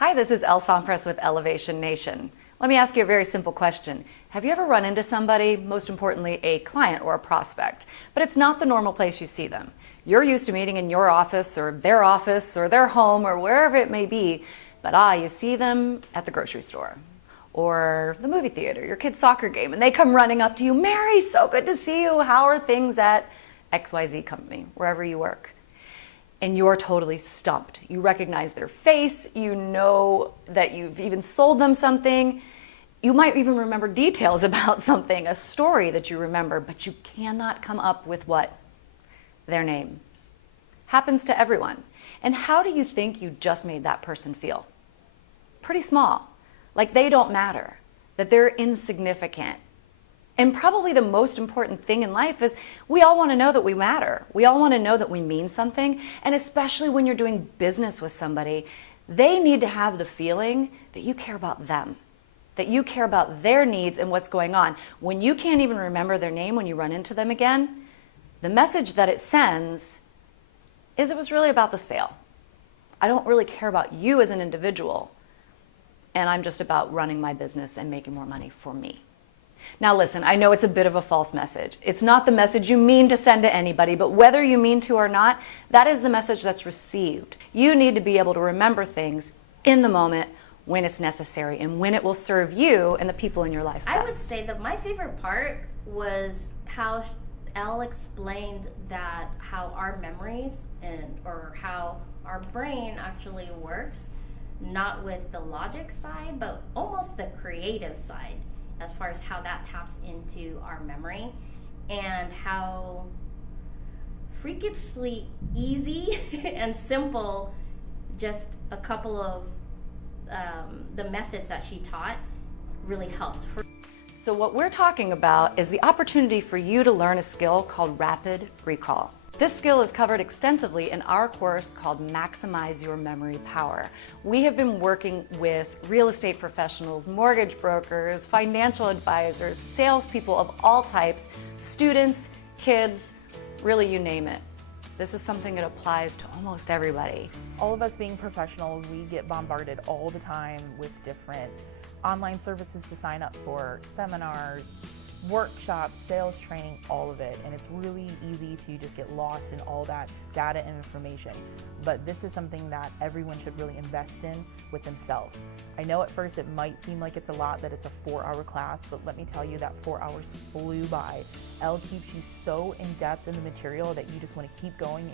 Hi, this is Elle Songpress with Elevation Nation. Let me ask you a very simple question. Have you ever run into somebody, most importantly a client or a prospect, but it's not the normal place you see them? You're used to meeting in your office or their home or wherever it may be, but you see them at the grocery store or the movie theater, your kid's soccer game, and they come running up to you, "Mary, so good to see you. How are things at XYZ company, wherever you work?" And you're totally stumped. You recognize their face, you know that you've even sold them something. You might even remember details about something, a story that you remember, but you cannot come up with what? Their name. Happens to everyone. And how do you think you just made that person feel? Pretty small. Like they don't matter, that they're insignificant. And probably the most important thing in life is we all want to know that we matter. We all want to know that we mean something. And especially when you're doing business with somebody, they need to have the feeling that you care about them, that you care about their needs and what's going on. When you can't even remember their name when you run into them again, the message that it sends is it was really about the sale. I don't really care about you as an individual, and I'm just about running my business and making more money for me. Now listen, I know it's a bit of a false message. It's not the message you mean to send to anybody, but whether you mean to or not, that is the message that's received. You need to be able to remember things in the moment when it's necessary and when it will serve you and the people in your life best. I would say that my favorite part was how Elle explained that how our memories or how our brain actually works, not with the logic side, but almost the creative side, as far as how that taps into our memory and how freakishly easy and simple just a couple of the methods that she taught really helped. So what we're talking about is the opportunity for you to learn a skill called rapid recall. This skill is covered extensively in our course called Maximize Your Memory Power. We have been working with real estate professionals, mortgage brokers, financial advisors, salespeople of all types, students, kids, really you name it. This is something that applies to almost everybody. All of us being professionals, we get bombarded all the time with different online services to sign up for, seminars, workshops, sales training, all of it. And it's really easy to just get lost in all that data and information. But this is something that everyone should really invest in with themselves. I know at first it might seem like it's a lot, that it's a 4-hour class, but let me tell you that 4 hours flew by. Elle keeps you so in depth in the material that you just want to keep going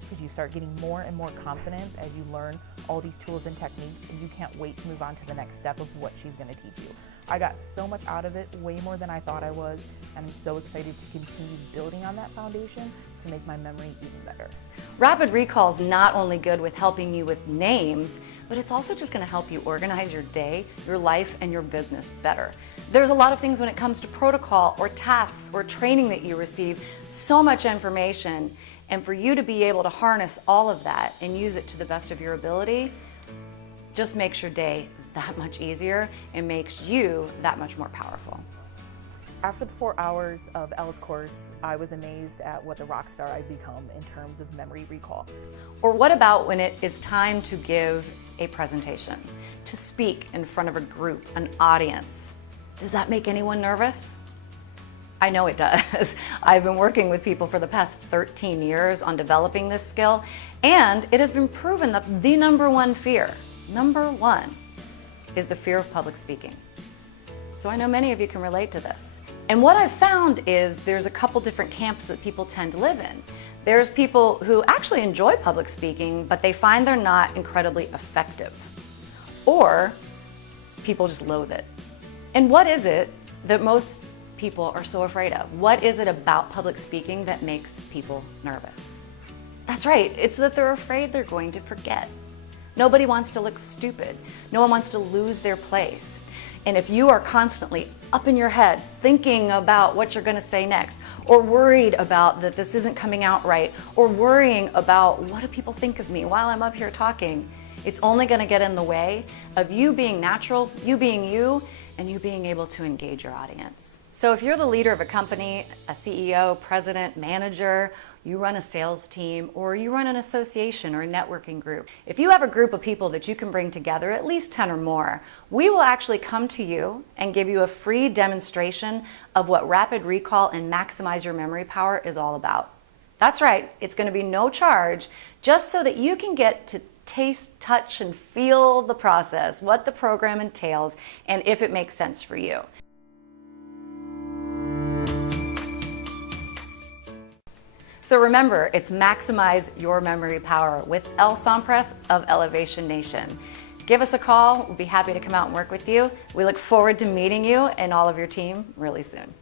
because you start getting more and more confident as you learn all these tools and techniques, and you can't wait to move on to the next step of what she's going to teach you. I got so much out of it, way more than I thought I was, and I'm so excited to continue building on that foundation to make my memory even better. Rapid recall is not only good with helping you with names, but it's also just going to help you organize your day, your life, and your business better. There's a lot of things when it comes to protocol or tasks or training that you receive, so much information, and for you to be able to harness all of that and use it to the best of your ability just makes your day that much easier and makes you that much more powerful. After the 4 hours of Elle's course, I was amazed at what the rock star I've become in terms of memory recall. Or what about when it is time to give a presentation, to speak in front of a group, an audience? Does that make anyone nervous? I know it does. I've been working with people for the past 13 years on developing this skill, and it has been proven that the number one fear, is the fear of public speaking. So I know many of you can relate to this. And what I've found is there's a couple different camps that people tend to live in. There's people who actually enjoy public speaking, but they find they're not incredibly effective. Or people just loathe it. And what is it that most people are so afraid of? What is it about public speaking that makes people nervous? That's right, it's that they're afraid they're going to forget. Nobody wants to look stupid. No one wants to lose their place. And if you are constantly up in your head thinking about what you're going to say next, or worried about that this isn't coming out right, or worrying about what do people think of me while I'm up here talking, it's only going to get in the way of you being natural, you being you, and you being able to engage your audience. So if you're the leader of a company, a CEO, president, manager, you run a sales team, or you run an association or a networking group, if you have a group of people that you can bring together, at least 10 or more, we will actually come to you and give you a free demonstration of what Rapid Recall and Maximize Your Memory Power is all about. That's right, it's going to be no charge, just so that you can get to taste, touch, and feel the process, what the program entails, and if it makes sense for you. So remember, it's Maximize Your Memory Power with El Sampras of Elevation Nation. Give us a call. We'll be happy to come out and work with you. We look forward to meeting you and all of your team really soon.